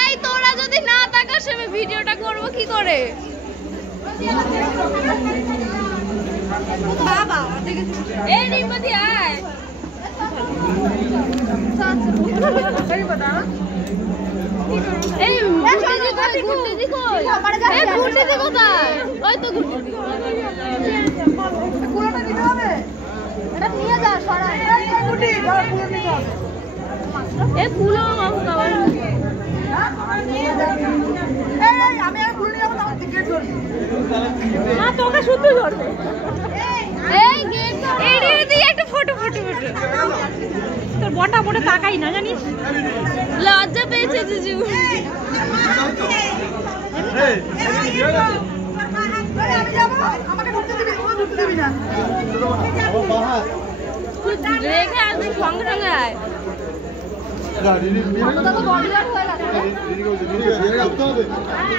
এই তোরা যদি না তাকাস আমি ভিডিওটা করব কি করে? বাবা এই রিমতি আয় এই গুড্ডি কই এই গুড্ডি কোথায়? ওই তো গুড্ডি কুলোটা নিতে হবে, এটা নিয়ে যা সরা গুড্ডি কুলো নিতে হবে। এই কুলো মামু খাবার এই আমি আর কুলো নিয়ে যাব, আমার টিকেট ধরবি না, তোকে শুদ্ধ ধরবে। এই গেট এই দিয়ে একটা ফটো তোর বটা বটা তাকাই না জানিস, লজ্জা পেয়েছে জিজু। আমি যাব, আমাকে ঢুকতে দিবি, ও ঢুকতে দিবি না রেখে আসবি সঙ্গে সঙ্গে আয়।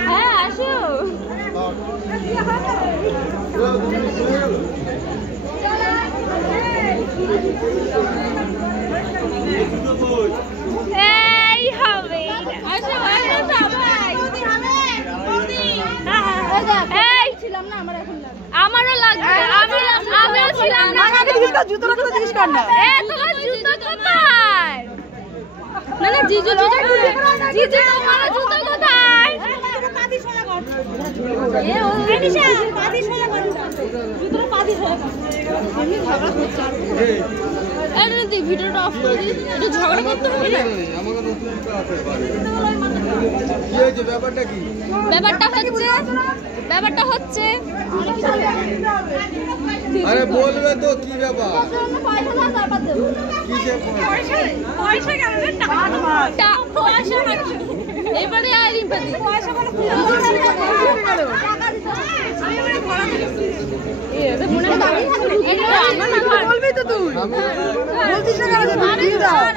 হ্যাঁ আসো এই হবে আসো আমারও লাগবে, আমিও ছিলাম না। জুতোটা তো জিজ্ঞেস কর না, তোমার জুতো কোথায়? না না জিজু তোমার জুতো কোথায়? ভিডিওটা অফ করে দিই, একটু ঝগড়া করতে হবে না। ব্যাপারটা হচ্ছে আরে বলবে তো কি ব্যাপার? এবারে বলবি তো তুই বলছিস না